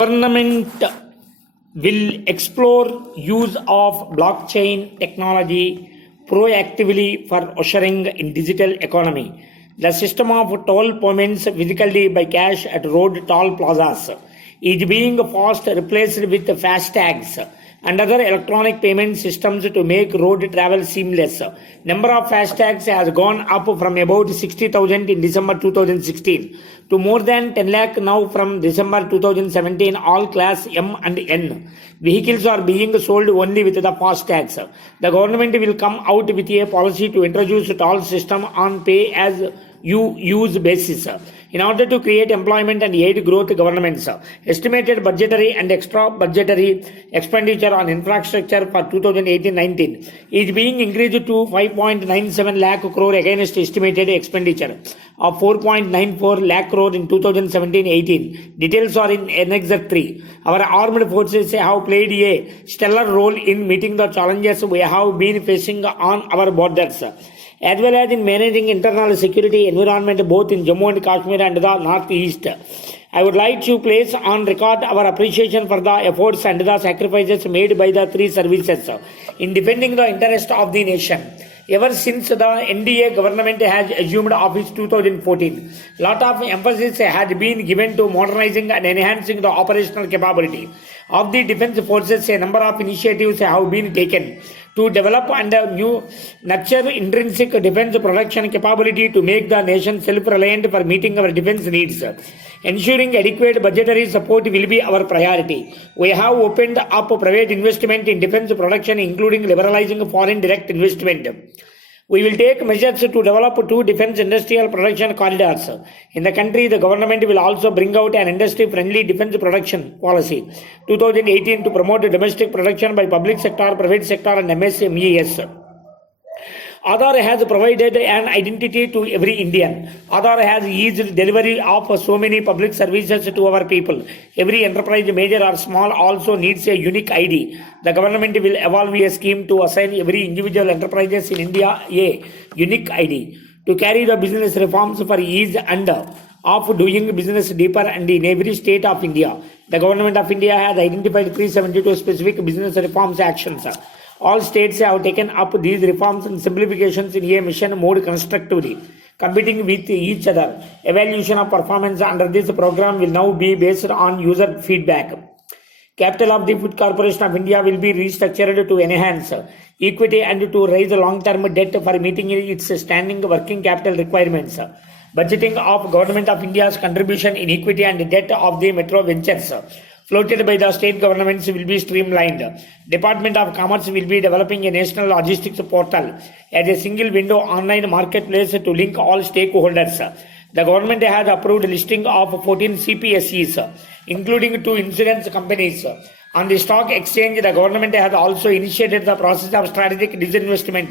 Government will explore use of blockchain technology proactively for ushering in digital economy. The system of toll payments physically by cash at road toll plazas is being fast replaced with FASTags and other electronic payment systems to make road travel seamless. Number of FASTags has gone up from about 60,000 in December 2016 to more than 10 lakh now from December 2017. All class M and N vehicles are being sold only with the FASTags. The government will come out with a policy to introduce toll system on pay as you use basis in order to create employment and aid growth. Government's estimated budgetary and extra budgetary expenditure on infrastructure for 2018-19 is being increased to 5.97 lakh crore against estimated expenditure of 4.94 lakh crore in 2017-18. Details are in Annex 3. Our armed forces have played a stellar role in meeting the challenges we have been facing on our borders, as well as in managing internal security environment both in Jammu and Kashmir and the Northeast. I would like to place on record our appreciation for the efforts and the sacrifices made by the three services in defending the interest of the nation. Ever since the NDA government has assumed office 2014, lot of emphasis has been given to modernizing and enhancing the operational capability of the defense forces. A number of initiatives have been taken to develop and nurture intrinsic defense production capability to make the nation self-reliant for meeting our defense needs. Ensuring adequate budgetary support will be our priority. We have opened up private investment in defense production, including liberalizing foreign direct investment. We will take measures to develop 2 defense industrial production corridors in the country. The government will also bring out an industry-friendly defense production policy 2018 to promote domestic production by public sector, private sector and MSMEs. Aadhaar has provided an identity to every Indian. Aadhaar has eased delivery of so many public services to our people. Every enterprise, major or small, also needs a unique ID. The government will evolve a scheme to assign every individual enterprises in India a unique ID to carry the business reforms for ease and of doing business deeper and in every state of India. The government of India has identified 372 specific business reforms actions. All states have taken up these reforms and simplifications in a mission mode constructively, competing with each other. Evaluation of performance under this program will now be based on user feedback. Capital of the Food Corporation of India will be restructured to enhance equity and to raise long-term debt for meeting its standing working capital requirements. Budgeting of Government of India's contribution in equity and debt of the metro ventures floated by the state governments will be streamlined. Department of Commerce will be developing a national logistics portal as a single window online marketplace to link all stakeholders. The government has approved listing of 14 CPSEs, including 2 insurance companies. On the stock exchange, the government has also initiated the process of strategic disinvestment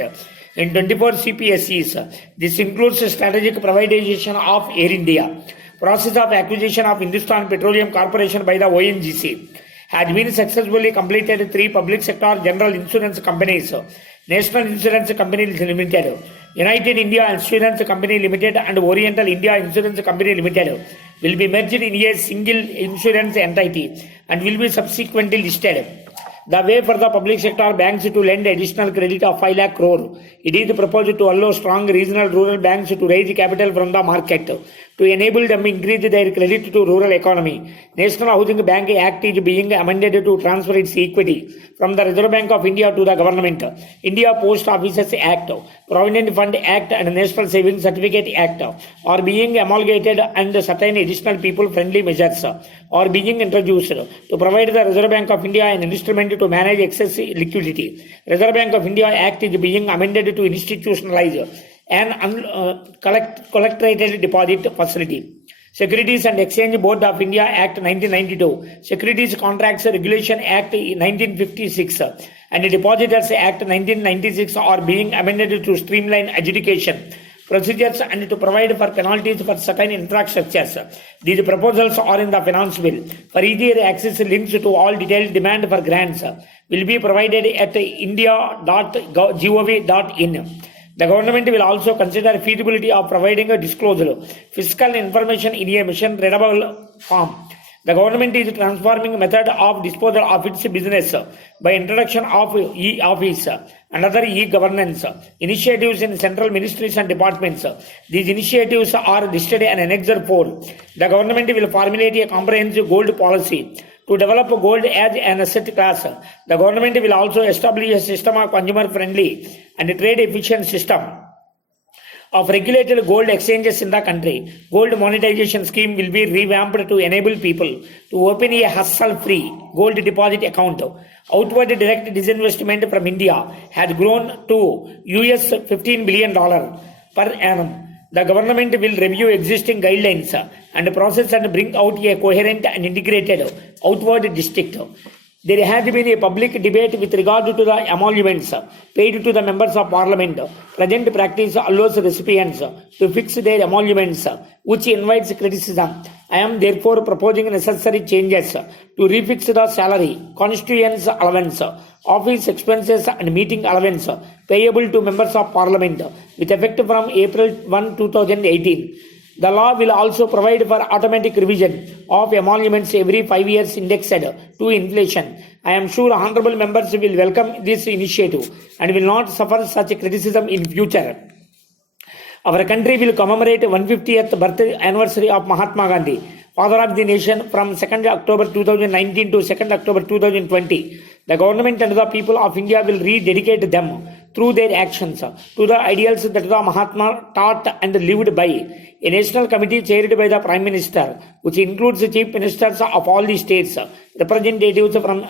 in 24 CPSEs. This includes strategic privatization of Air India. Process of acquisition of Hindustan Petroleum Corporation by the ONGC has been successfully completed. 3 public sector general insurance companies, National Insurance Company Limited, United India Insurance Company Limited and Oriental India Insurance Company Limited, will be merged in a single insurance entity and will be subsequently listed. The way for the public sector banks to lend additional credit of 5 lakh crore. It is proposed to allow strong regional rural banks to raise capital from the market to enable them increase their credit to rural economy. National Housing Bank Act is being amended to transfer its equity from the Reserve Bank of India to the government. India Post Offices Act, Provident Fund Act and National Savings Certificate Act are being amalgamated and certain additional people-friendly measures are being introduced to provide the Reserve Bank of India an instrument to manage excess liquidity. Reserve Bank of India Act is being amended to institutionalize an collected deposit facility. Securities and Exchange Board of India Act 1992, Securities Contracts Regulation Act 1956 and Depositors Act 1996 are being amended to streamline adjudication procedures and to provide for penalties for certain infrastructures. These proposals are in the finance bill. For easier access, links to all detailed demand for grants will be provided at india.gov.in. The government will also consider feasibility of providing a disclosure fiscal information in a mission readable form. The government is transforming method of disposal of its business by introduction of e-office and other e-governance initiatives in central ministries and departments. These initiatives are listed in Annex 4. The government will formulate a comprehensive gold policy to develop gold as an asset class. The government will also establish a system of consumer-friendly and trade-efficient system of regulated gold exchanges in the country. Gold monetization scheme will be revamped to enable people to open a hassle-free gold deposit account. Outward direct disinvestment from India has grown to US $15 billion per annum. The government will review existing guidelines and process and bring out a coherent and integrated outward district. There has been a public debate with regard to the emoluments paid to the members of parliament. Present practice allows recipients to fix their emoluments, which invites criticism. I am therefore proposing necessary changes to refix the salary, constituents allowance, office expenses and meeting allowance payable to members of parliament with effect from April 1, 2018. The law will also provide for automatic revision of emoluments every 5 years indexed to inflation. I am sure honorable members will welcome this initiative and will not suffer such criticism in future. Our country will commemorate 150th birth anniversary of Mahatma Gandhi, father of the nation, from 2nd October 2019 to 2nd October 2020. The government and the people of India will rededicate them through their actions to the ideals that the Mahatma taught and lived by. A national committee chaired by the Prime Minister, which includes the chief ministers of all the states, representatives from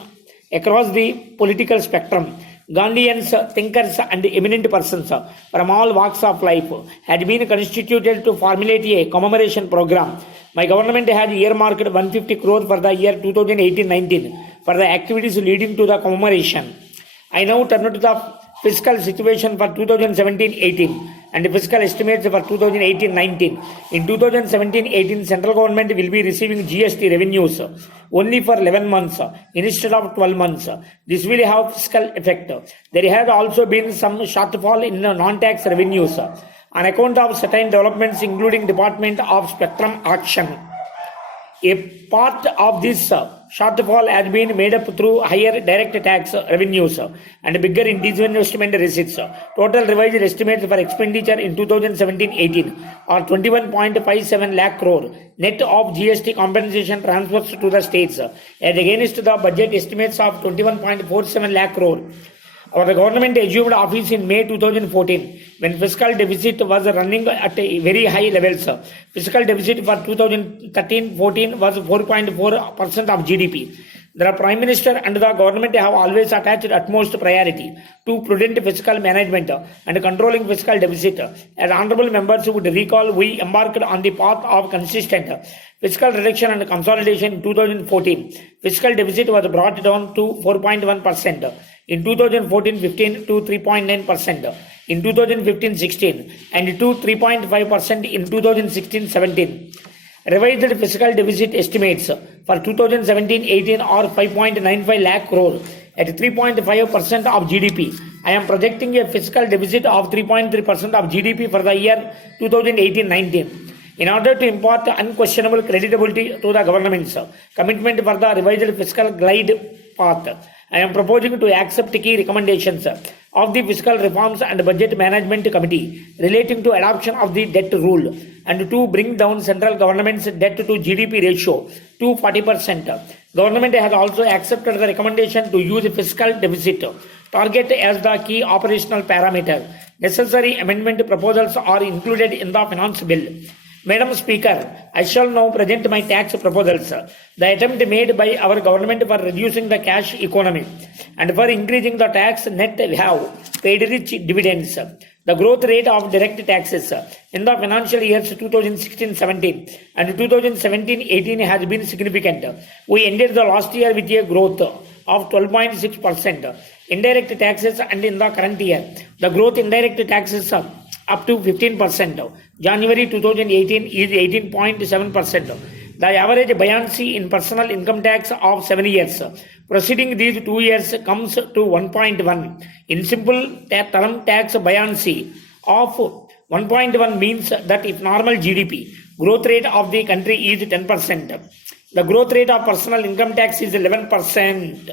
across the political spectrum, Gandhians, thinkers and eminent persons from all walks of life, had been constituted to formulate a commemoration program. My government had earmarked 150 crore for the year 2018-19 for the activities leading to the commemoration. I now turn to the fiscal situation for 2017-18 and fiscal estimates for 2018-19. In 2017-18, central government will be receiving GST revenues only for 11 months instead of 12 months. This will have fiscal effect. There has also been some shortfall in non-tax revenues on account of certain developments, including Department of Spectrum Auction. A part of this shortfall has been made up through higher direct tax revenues and bigger disinvestment receipts. Total revised estimates for expenditure in 2017-18 are 21.57 lakh crore, net of GST compensation transfers to the states, as against the budget estimates of 21.47 lakh crore. Our government assumed office in May 2014 when fiscal deficit was running at a very high levels. Fiscal deficit for 2013-14 was 4.4% of GDP. The Prime Minister and the government have always attached utmost priority to prudent fiscal management and controlling fiscal deficit. As honorable members would recall, we embarked on the path of consistent fiscal reduction and consolidation in 2014. Fiscal deficit was brought down to 4.1%. In 2014-15 to 3.9%, in 2015-16 and to 3.5% in 2016-17. Revised fiscal deficit estimates for 2017-18 are 5.95 lakh crore at 3.5% of GDP. I am projecting a fiscal deficit of 3.3% of GDP for the year 2018-19. In order to impart unquestionable credibility to the government's commitment for the revised fiscal glide path, I am proposing to accept key recommendations of the Fiscal Reforms and Budget Management Committee relating to adoption of the debt rule and to bring down central government's debt to GDP ratio to 40%. Government has also accepted the recommendation to use fiscal deficit target as the key operational parameter. Necessary amendment proposals are included in the finance bill. Madam Speaker, I shall now present my tax proposals. The attempt made by our government for reducing the cash economy and for increasing the tax net have paid rich dividends. The growth rate of direct taxes in the financial years 2016-17 and 2017-18 has been significant. We ended the last year with a growth of 12.6%. Indirect taxes, and in the current year, the growth in direct taxes up to 15%. January 2018 is 18.7%. The average buoyancy in personal income tax of 7 years preceding these 2 years comes to 1.1. In simple term, tax buoyancy of 1.1 means that if normal GDP growth rate of the country is 10%, The growth rate of personal income tax is 11%.